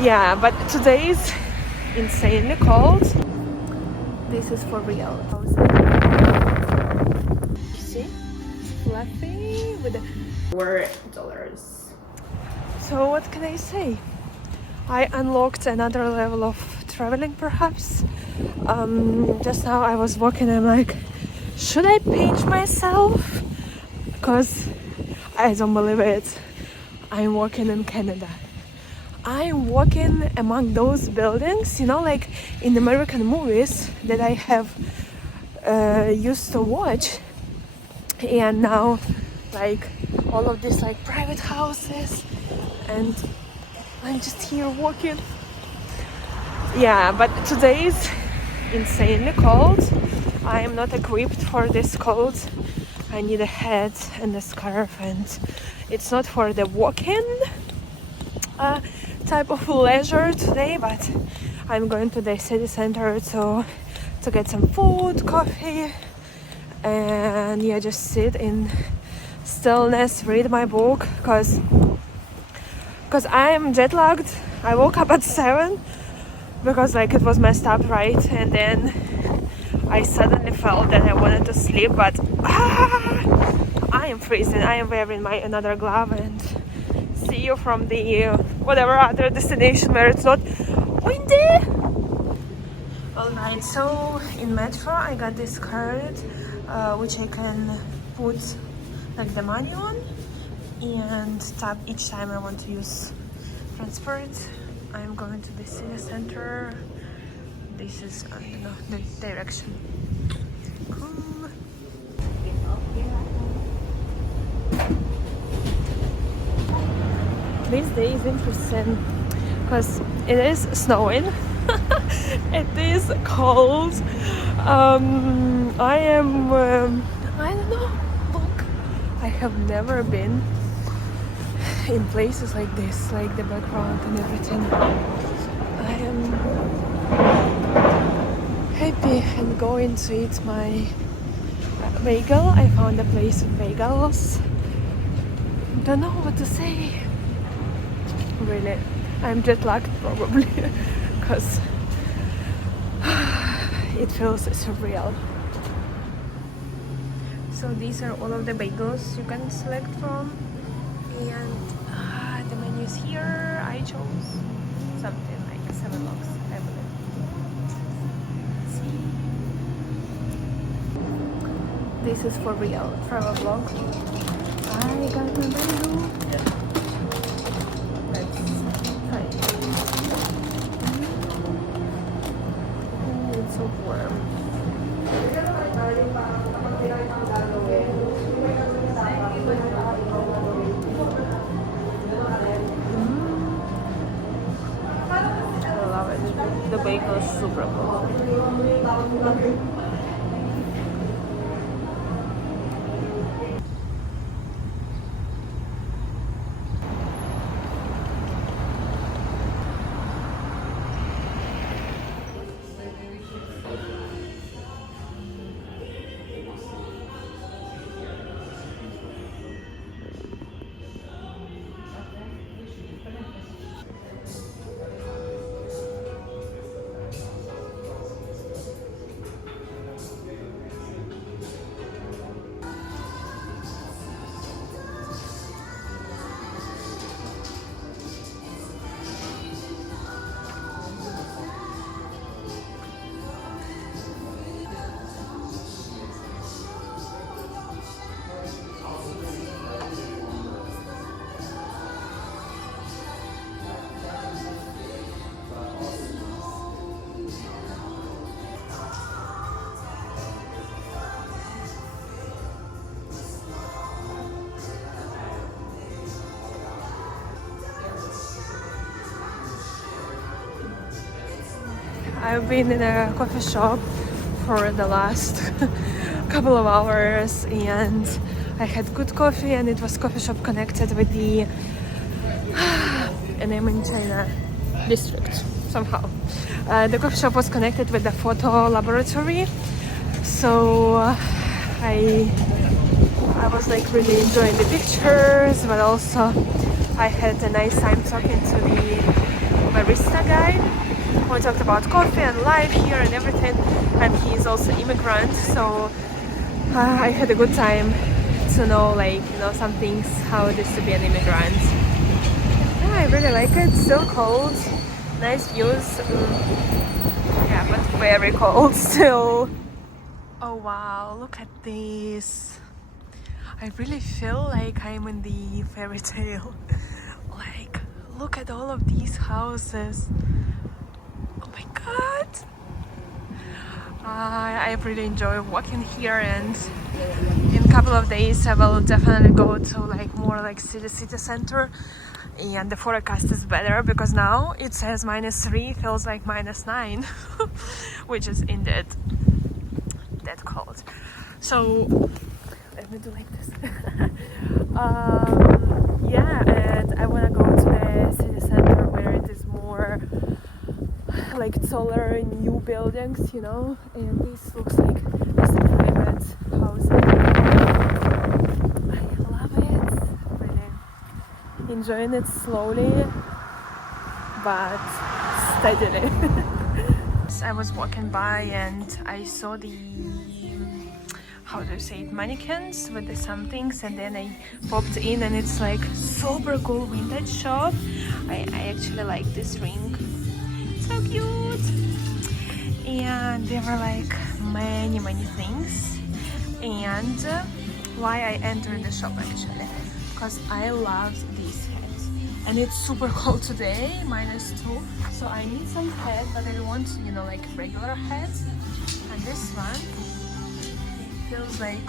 Yeah, but today is insanely cold. This is for real. You see? Fluffy with $4. So what can I say? I unlocked another level of traveling perhaps. Just now I was walking and I'm like, should I pinch myself? Because I don't believe it. I'm walking in Canada. I'm walking among those buildings, you know, like in American movies that I have used to watch. And now, like, all of these like private houses, and I'm just here walking. Yeah, but today is insanely cold. I am not equipped for this cold. I need a hat and a scarf, and it's not for the walking type of leisure today, but I'm going to the city center to get some food, coffee, and yeah, just sit in stillness, read my book, because I am jet lagged. I woke up at 7 because like it was messed up, right? And then I suddenly felt that I wanted to sleep, but I am freezing. I am wearing my another glove, and see you from the whatever other destination where it's not windy. Alright, so in metro I got this card which I can put like the money on and tap each time I want to use transport. I'm going to the city center. This is, I don't know, the direction. Cool. This day is interesting because it is snowing. It is cold. I am, I don't know, look, I have never been in places like this, like the background and everything. I am happy and going to eat my bagel. I found a place with bagels. Don't know what to say. Really, I'm jet lagged probably because it feels surreal. So these are all of the bagels you can select from, and the menus here. I chose something like $7, I believe. Let's see. This is for real travel vlog. I got my bagel. Let's try it. It's so warm. I love it. The bagel is super cool. I've been in a coffee shop for the last couple of hours, and I had good coffee, and it was coffee shop connected with the and I'm in China district somehow. The coffee shop was connected with the photo laboratory, so I was like really enjoying the pictures, but also I had a nice time talking to the barista guy who talked about coffee and life here and everything, and he's also immigrant, so I had a good time to know, like, you know, some things, how it is to be an immigrant. Yeah, I really like it. Still cold, nice views, yeah, but very cold still. Oh wow, look at this. I really feel like I'm in the fairy tale. Like, look at all of these houses. Oh my god. I really enjoy walking here, and in a couple of days I will definitely go to like more like city center, and the forecast is better because now it says -3, feels like -9 which is indeed that cold. So let me do like this. Yeah, and I want to go to the city center where it is more like taller new buildings, you know, and this looks like just a private housing. I love it, really enjoying it slowly but steadily. I was walking by and I saw the, how do you say it, mannequins with the some things, and then I popped in and it's like super cool vintage shop. I actually like this ring, so cute, and there were like many things. And why I entered the shop actually, because I love these hats, and it's super cold today, -2, so I need some hat, but I don't want, you know, like regular hats. And this one feels like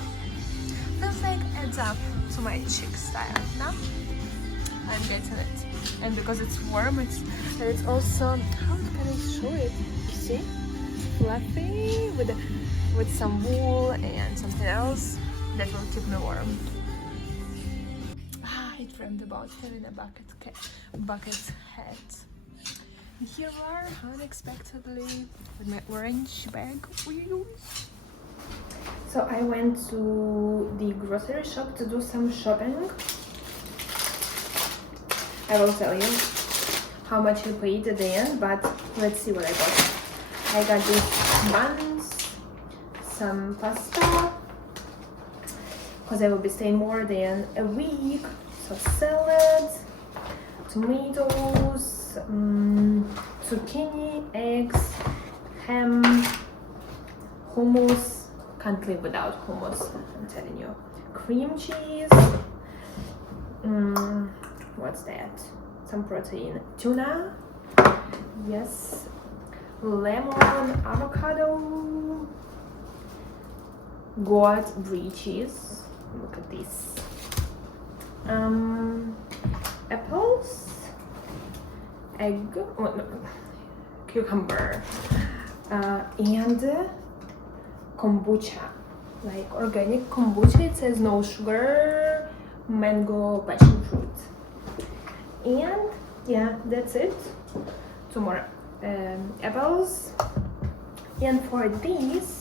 adds up to my chic style. Now I'm getting it, and because it's warm, it's also, how can I show it? You see, fluffy with some wool and something else that will keep me warm. I dreamed about having a bucket hat. And here we are, unexpectedly, with my orange bag. So I went to the grocery shop to do some shopping. I will tell you how much I paid at the end, but let's see what I got. I got these buns, some pasta, because I will be staying more than a week. So salad, tomatoes, zucchini, eggs, ham, hummus. Can't live without hummus, I'm telling you. Cream cheese. What's that? Some protein. Tuna. Yes. Lemon, avocado. Goat brie cheese. Look at this. Apples. Egg. Oh, no. Cucumber. And kombucha, like organic kombucha. It says no sugar, mango, passion fruit. And yeah, that's it. Two more apples. And for these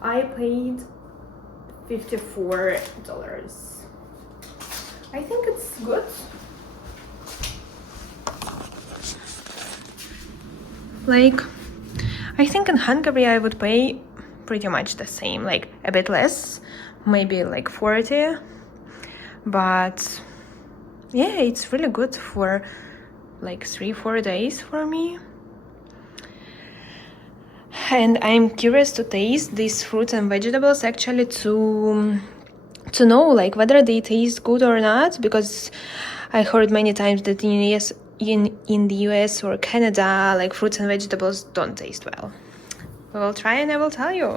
I paid $54. I think it's good. Like, I think in Hungary I would pay pretty much the same, like a bit less, maybe like 40, but yeah, it's really good for like 3-4 days for me. And I'm curious to taste these fruits and vegetables actually to know like whether they taste good or not, because I heard many times that in the US or Canada, like fruits and vegetables don't taste well. We will try and I will tell you.